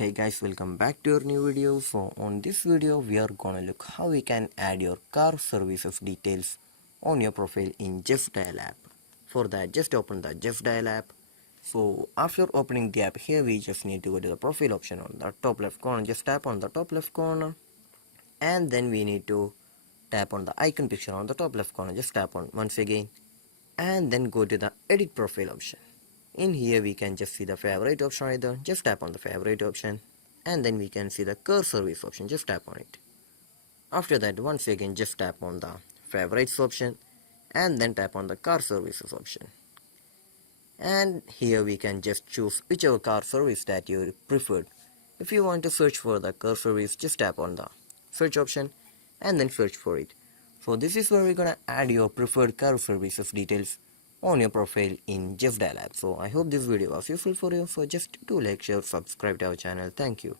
Hey guys, welcome back to our new video. So on this video we are gonna look how we can add your car services details on your profile in Justdial app. For that, just open the Justdial app. So after opening the app, here we just need to go to the profile option on the top left corner. Just tap on the top left corner, and then we need to tap on the icon picture on the top left corner. Just tap on once again, and then go to the edit profile option. In here we can just see the favorite option either. Just tap on the favorite option, and then we can see the car service option. Just tap on it. After that, once again just tap on the favorites option, and then tap on the car services option. And here we can just choose whichever car service that you preferred. If you want to search for the car service, just tap on the search option and then search for it. So this is where we're gonna add your preferred car services details on your profile in Justdial app. So I hope this video was useful for you. So just do like, share, subscribe to our channel. Thank you.